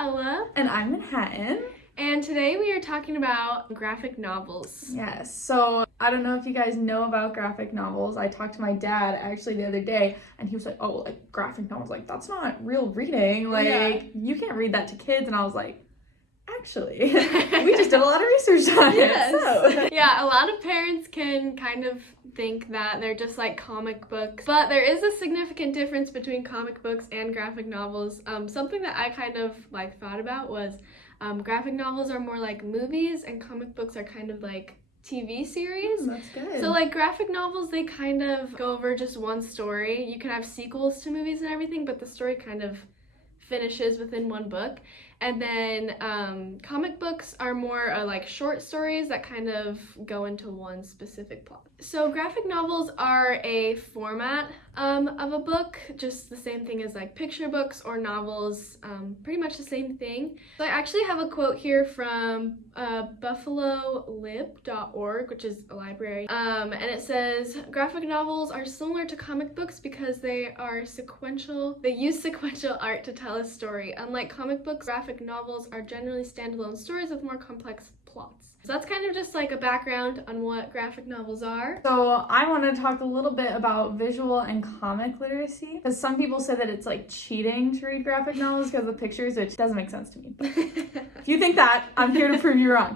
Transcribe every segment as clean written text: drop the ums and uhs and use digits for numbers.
Ella. And I'm Manhattan. And today we are talking about graphic novels. Yes, so I don't know if you guys know about graphic novels. I talked to my dad actually the other day, and he was like, oh, like graphic novels, like that's not real reading. Like, you can't read that to kids. And I was like, actually, we just did a lot of research on it. So. Yeah, a lot of parents can kind of think that they're just like comic books, but there is a significant difference between comic books and graphic novels. Something that I kind of like thought about was graphic novels are more like movies and comic books are kind of like TV series. That's good. So like graphic novels, they kind of go over just one story. You can have sequels to movies and everything, but the story kind of finishes within one book. And then comic books are more like short stories that kind of go into one specific plot. So graphic novels are a format of a book, just the same thing as like picture books or novels, pretty much the same thing. So I actually have a quote here from buffalolib.org, which is a library, and it says, graphic novels are similar to comic books because they are sequential. They use sequential art to tell a story. Unlike comic books, graphic novels are generally standalone stories with more complex plots. So that's kind of just like a background on what graphic novels are. So I want to talk a little bit about visual and comic literacy, because some people say that it's like cheating to read graphic novels because of the pictures, which doesn't make sense to me. But if you think that, I'm here to prove you wrong.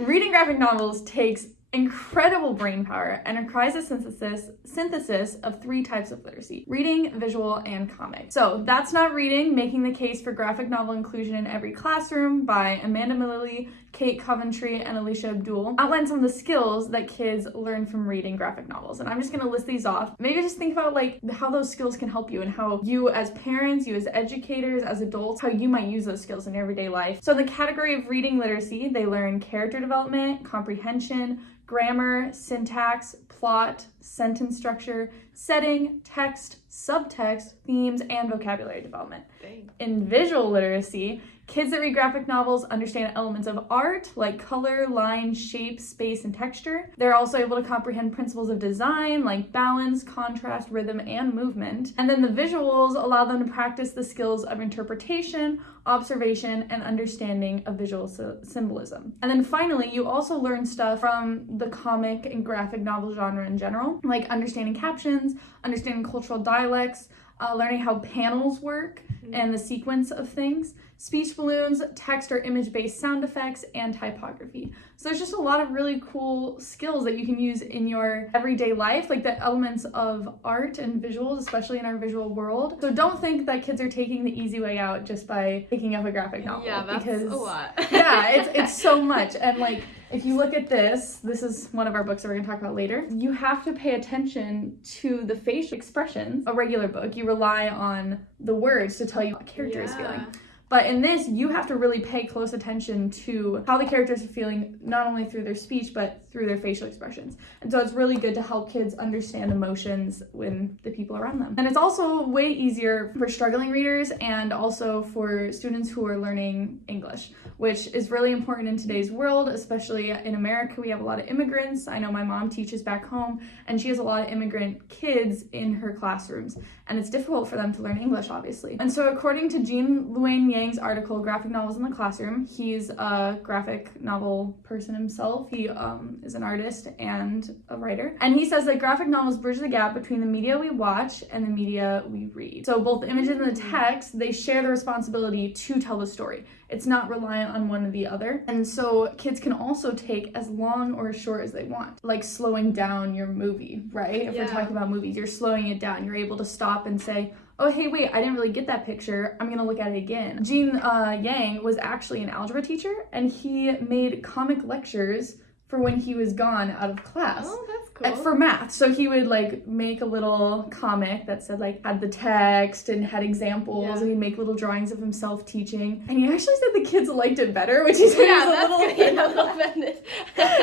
Reading graphic novels takes incredible brain power and requires a synthesis of three types of literacy: reading, visual, and comic. So That's Not Reading, Making the Case for Graphic Novel Inclusion in Every Classroom by Amanda Millilly, Kate Coventry, and Alicia Abdul outlines some of the skills that kids learn from reading graphic novels. And I'm just gonna list these off. Maybe just think about like how those skills can help you and how you as parents, you as educators, as adults, how you might use those skills in your everyday life. So in the category of reading literacy, they learn character development, comprehension, grammar, syntax, plot, sentence structure, setting, text, subtext, themes, and vocabulary development. Dang. In visual literacy, kids that read graphic novels understand elements of art like color, line, shape, space, and texture. They're also able to comprehend principles of design like balance, contrast, rhythm, and movement. And then the visuals allow them to practice the skills of interpretation, observation, and understanding of visual symbolism. And then finally, you also learn stuff from the comic and graphic novel genre in general, like understanding captions, understanding cultural dialects, learning how panels work and the sequence of things, speech balloons, text or image-based sound effects, and typography. So there's just a lot of really cool skills that you can use in your everyday life, like the elements of art and visuals, especially in our visual world. So don't think that kids are taking the easy way out just by picking up a graphic novel. Yeah, that's a lot. Yeah, it's so much. And like, if you look at this is one of our books that we're gonna talk about later. You have to pay attention to the facial expressions. A regular book, you rely on the words to tell you what a character is feeling. But in this, you have to really pay close attention to how the characters are feeling, not only through their speech, but through their facial expressions. And so it's really good to help kids understand emotions when the people around them. And it's also way easier for struggling readers and also for students who are learning English, which is really important in today's world, especially in America. We have a lot of immigrants. I know my mom teaches back home, and she has a lot of immigrant kids in her classrooms, and it's difficult for them to learn English, obviously. And so according to Jean Luan Yang's article, Graphic Novels in the Classroom, he's a graphic novel person himself. He is an artist and a writer. And he says that graphic novels bridge the gap between the media we watch and the media we read. So both the images and the text, they share the responsibility to tell the story. It's not reliant on one or the other. And so kids can also take as long or as short as they want, like slowing down your movie, right? If we're talking about movies, you're slowing it down. You're able to stop and say, oh, hey, wait, I didn't really get that picture. I'm gonna look at it again. Jean Yang was actually an algebra teacher, and he made comic lectures for when he was gone out of class. Oh, that's cool. For math. So he would like make a little comic that said like had the text and had examples, and he'd make little drawings of himself teaching. And he actually said the kids liked it better, which he said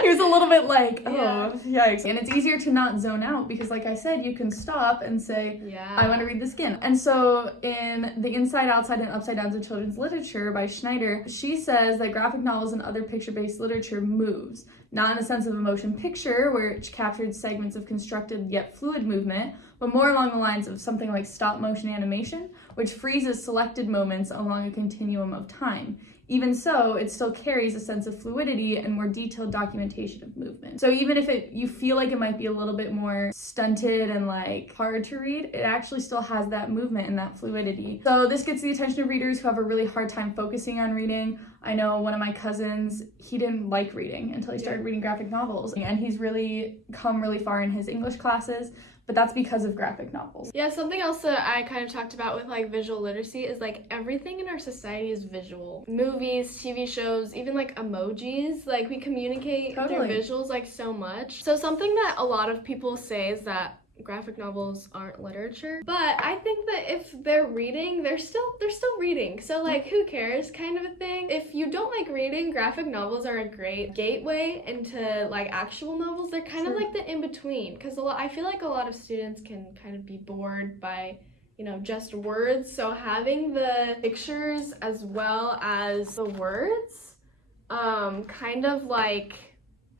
he was a little bit like, oh, yikes. And it's easier to not zone out because, like I said, you can stop and say, I want to read this again. And so in The Inside, Outside, and Upside Downs of Children's Literature by Schneider, she says that graphic novels and other picture-based literature moves, not in the sense of a motion picture, which captured segments of constructed yet fluid movement, but more along the lines of something like stop motion animation, which freezes selected moments along a continuum of time. Even so, it still carries a sense of fluidity and more detailed documentation of movement. So even if you feel like it might be a little bit more stunted and like hard to read, it actually still has that movement and that fluidity. So this gets the attention of readers who have a really hard time focusing on reading. I know one of my cousins, he didn't like reading until he started reading graphic novels, and he's really come really far in his English classes. But that's because of graphic novels. Yeah, something else that I kind of talked about with like visual literacy is like everything in our society is visual. Movies, TV shows, even like emojis, like we communicate through visuals like so much. So something that a lot of people say is that graphic novels aren't literature, but I think that if they're reading, they're still reading, so like who cares kind of a thing. If you don't like reading, graphic novels are a great gateway into like actual novels. They're kind of like the in-between, because I feel like a lot of students can kind of be bored by just words, so having the pictures as well as the words kind of like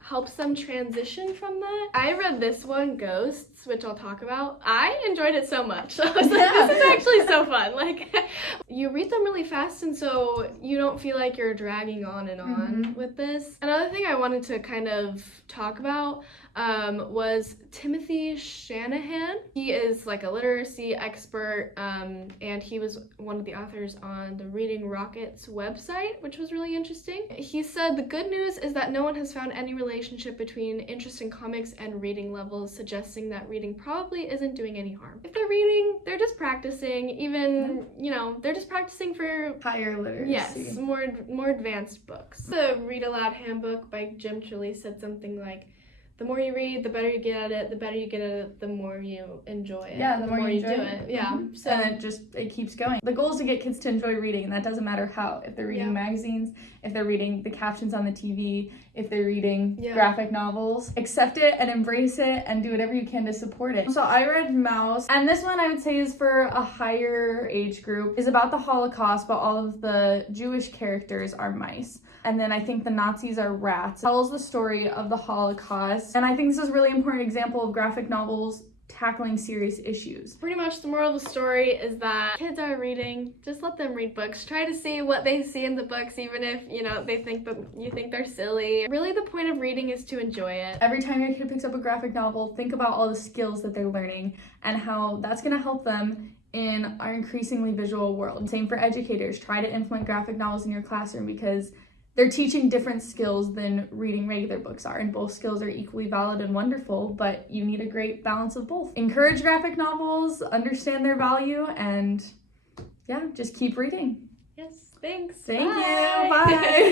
helps them transition from that. I read this one, Ghosts, which I'll talk about. I enjoyed it so much. I was like, this is actually so fun. Like, you read them really fast, and so you don't feel like you're dragging on and on with this. Another thing I wanted to kind of talk about was Timothy Shanahan. He is like a literacy expert, and he was one of the authors on the Reading Rockets website, which was really interesting. He said, the good news is that no one has found any relationship between interest in comics and reading levels, suggesting that reading probably isn't doing any harm. If they're reading, they're just practicing, even, they're just practicing for higher literacy. Yes, more advanced books. The Read Aloud Handbook by Jim Trulli said something like, the more you read, the better you get at it. The better you get at it, the more you enjoy it. Yeah, the more you do it. Yeah. So and it keeps going. The goal is to get kids to enjoy reading, and that doesn't matter how. If they're reading magazines, if they're reading the captions on the TV, if they're reading graphic novels, accept it and embrace it and do whatever you can to support it. So I read Maus, and this one I would say is for a higher age group. It's about the Holocaust, but all of the Jewish characters are mice. And then I think the Nazis are rats. It tells the story of the Holocaust. And I think this is a really important example of graphic novels tackling serious issues. Pretty much the moral of the story is that kids are reading, just let them read books. Try to see what they see in the books, even if, they think that you think they're silly. Really, the point of reading is to enjoy it. Every time your kid picks up a graphic novel, think about all the skills that they're learning and how that's gonna help them in our increasingly visual world. Same for educators. Try to implement graphic novels in your classroom because they're teaching different skills than reading regular books are, and both skills are equally valid and wonderful, but you need a great balance of both. Encourage graphic novels, understand their value, and just keep reading. Yes, thanks. Thank you. Bye.